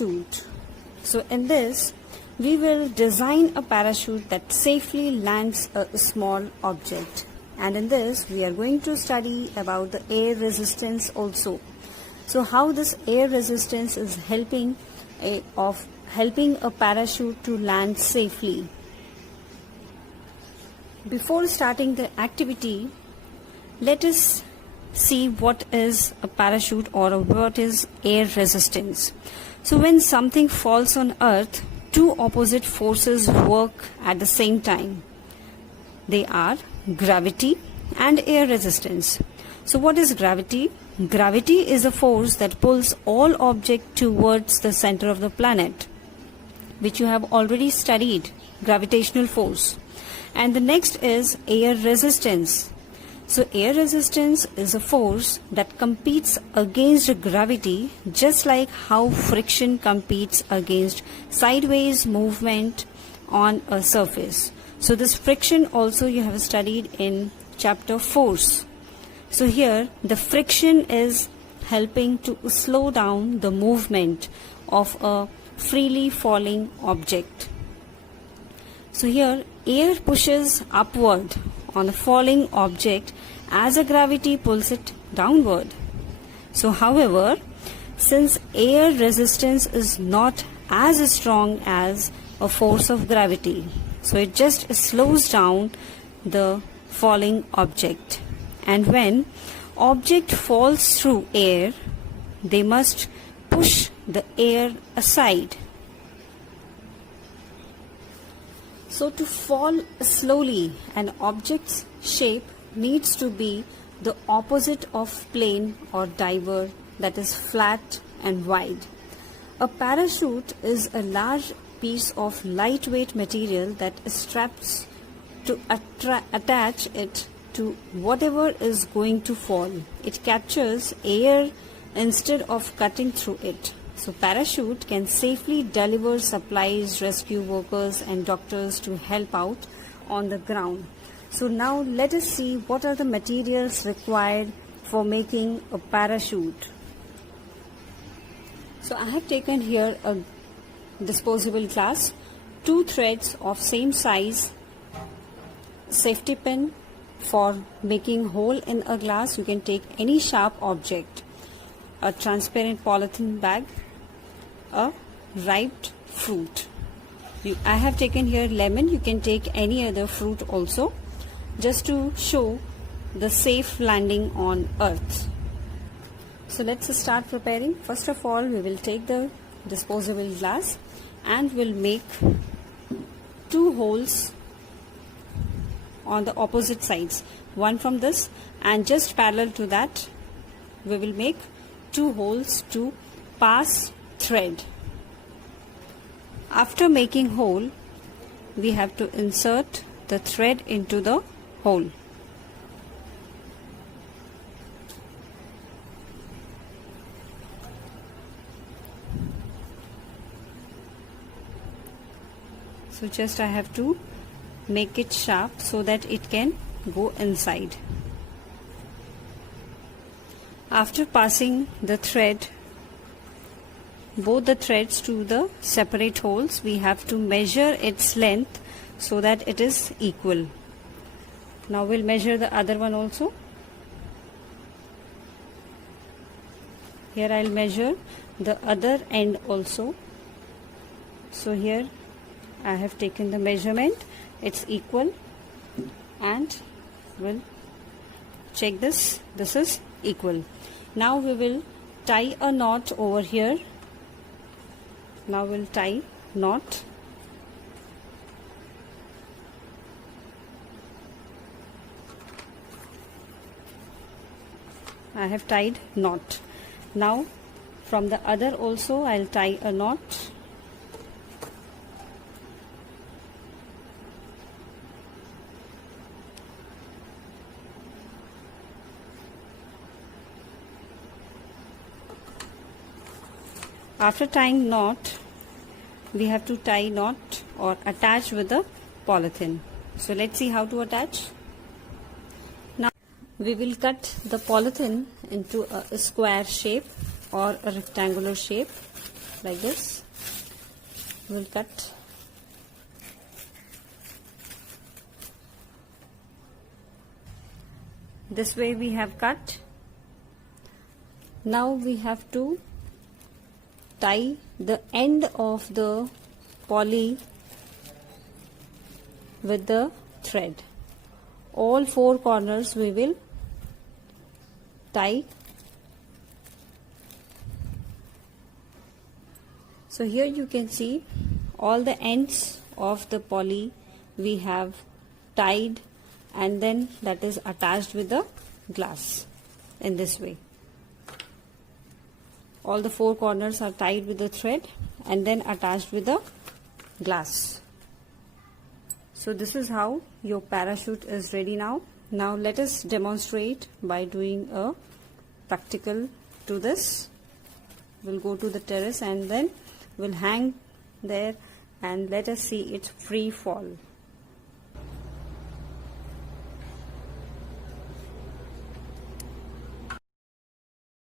parachute. So in this, we will design a parachute that safely lands a small object. And in this, we are going to study about the air resistance also. So how this air resistance is helping a parachute to land safely. Before starting the activity, let us see what is a parachute or what is air resistance. So when something falls on earth, two opposite forces work at the same time. They are gravity and air resistance. So what is gravity? Gravity is a force that pulls all objects towards the center of the planet, which you have already studied, gravitational force. And the next is air resistance. So air resistance is a force that competes against gravity, just like how friction competes against sideways movement on a surface. So this friction also you have studied in chapter force. So here the friction is helping to slow down the movement of a freely falling object. So here air pushes upward on a falling object as a gravity pulls it downward. So however, since air resistance is not as strong as a force of gravity, so it just slows down the falling object. And when object falls through air, they must push the air aside. So to fall slowly, an object's shape needs to be the opposite of plane or diver, that is flat and wide. A parachute is a large piece of lightweight material that straps to attach it to whatever is going to fall. It captures air instead of cutting through it. So parachute can safely deliver supplies, rescue workers and doctors to help out on the ground. So now let us see what are the materials required for making a parachute. So I have taken here a disposable glass, 2 threads of same size, safety pin for making hole in a glass. You can take any sharp object, a transparent polythene bag, a ripe fruit. I have taken here lemon. You can take any other fruit also, just to show the safe landing on earth. So let's start preparing. First of all, we will take the disposable glass and will make 2 holes on the opposite sides, one from this, and just parallel to that we will make 2 holes to pass thread. After making hole, we have to insert the thread into the hole. So just I have to make it sharp so that it can go inside. After passing the thread, both the threads to the separate holes, we have to measure its length so that it is equal. Now we'll measure the other one also. Here I'll measure the other end also. So here I have taken the measurement, it's equal, and we'll check this is equal. Now we will tie a knot over here. Now we'll tie knot. I have tied knot. Now from the other also I'll tie a knot. After tying knot, we have to tie knot or attach with the polythene. So let's see how to attach. Now we will cut the polythene into a square shape or a rectangular shape. like this. We'll cut. This way we have cut. Now we have to tie the end of the poly with the thread. All four corners we will tie. So here you can see all the ends of the poly we have tied, and then that is attached with the glass in this way. All the four corners are tied with the thread and then attached with the glass. So this is how your parachute is ready now. Now let us demonstrate by doing a practical to this. We'll go to the terrace and then we'll hang there and let us see it free fall.